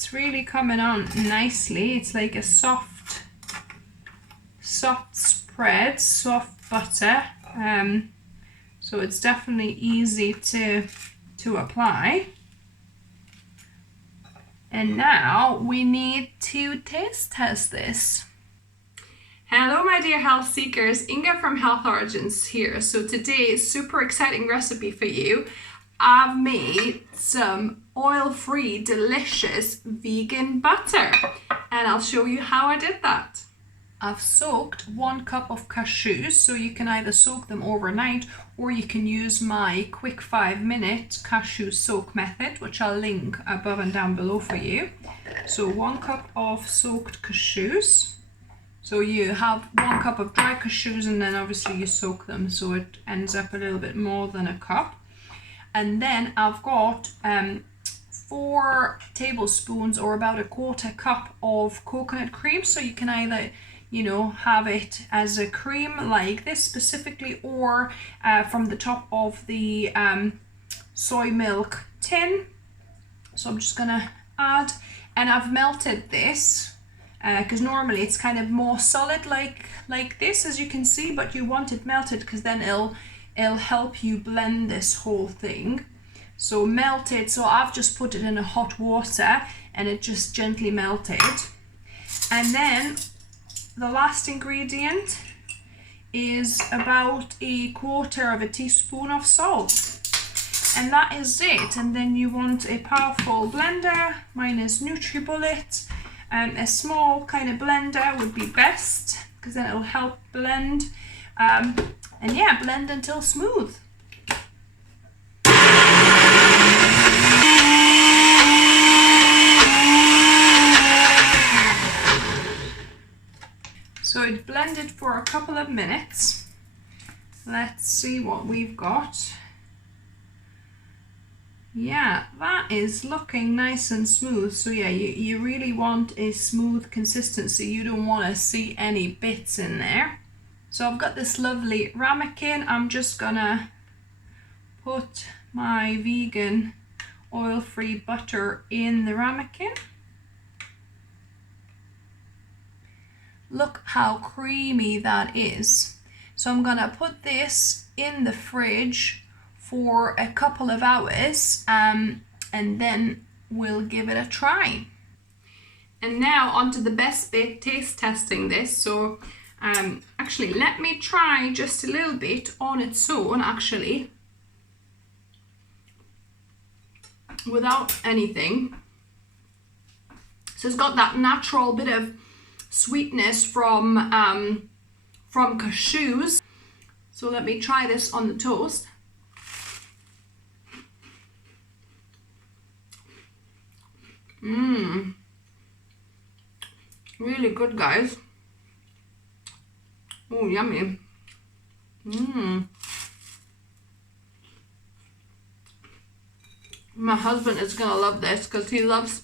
it's really coming on nicely. It's like a soft spread, soft butter. So it's definitely easy to apply. And now we need to taste test this. Hello my dear health seekers, Inga from Health Origins here. So today, super exciting recipe for you. I've made some oil-free, delicious vegan butter, and I'll show you how I did that. I've soaked 1 cup of cashews, so you can either soak them overnight or you can use my quick 5-minute cashew soak method, which I'll link above and down below for you. So 1 cup of soaked cashews. So you have 1 cup of dry cashews and then obviously you soak them, so it ends up a little bit more than a cup. And then I've got 4 tablespoons or about 1/4 cup of coconut cream. So you can either, you know, have it as a cream like this specifically, or from the top of the soy milk tin. So I'm just gonna add, and I've melted this because normally it's kind of more solid like this, as you can see, but you want it melted because then it'll help you blend this whole thing. So melted, so I've just put it in a hot water and it just gently melted. And then the last ingredient is about 1/4 teaspoon of salt. And that is it. And then you want a powerful blender. Mine is NutriBullet. A small kind of blender would be best because then it'll help blend. And yeah, blend until smooth. So it blended for a couple of minutes. Let's see what we've got. Yeah, that is looking nice and smooth. So yeah, you really want a smooth consistency. You don't want to see any bits in there. So I've got this lovely ramekin. I'm just gonna put my vegan oil-free butter in the ramekin. Look how creamy that is. So I'm gonna put this in the fridge for a couple of hours and then we'll give it a try. And now onto the best bit, taste testing this. So actually let me try just a little bit on its own, actually, without anything. So it's got that natural bit of sweetness from cashews. So let me try this on the toast. Really good, guys. Oh, yummy. My husband is gonna love this because he loves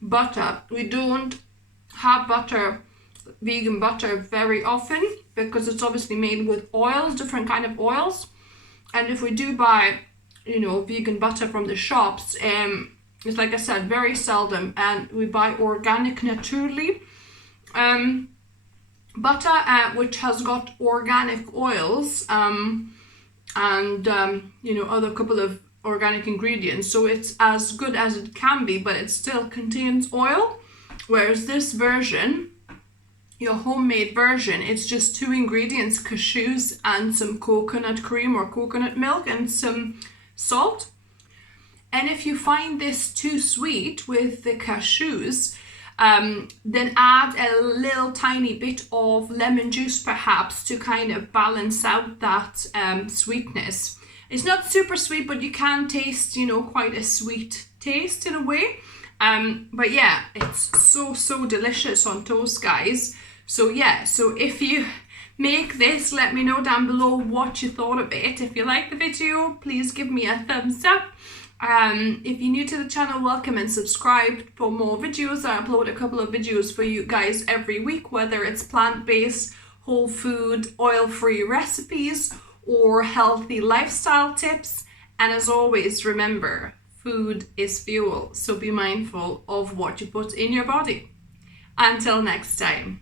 butter. We don't have butter, vegan butter, very often because it's obviously made with oils, different kind of oils. And if we do buy, you know, vegan butter from the shops, it's like I said, very seldom, and we buy organic naturally butter, which has got organic oils and you know, other couple of organic ingredients. So it's as good as it can be, but it still contains oil. Whereas this version, your homemade version, it's just 2 ingredients, cashews and some coconut cream or coconut milk and some salt. And if you find this too sweet with the cashews, then add a little tiny bit of lemon juice perhaps to kind of balance out that sweetness. It's not super sweet, but you can taste, you know, quite a sweet taste in a way. But yeah, it's so delicious on toast, guys. So yeah, so if you make this, let me know down below what you thought of it. If you like the video, please give me a thumbs up. If you're new to the channel, welcome and subscribe for more videos. I upload a couple of videos for you guys every week, whether it's plant-based, whole food, oil-free recipes or healthy lifestyle tips. And as always, remember, food is fuel, so be mindful of what you put in your body. Until next time.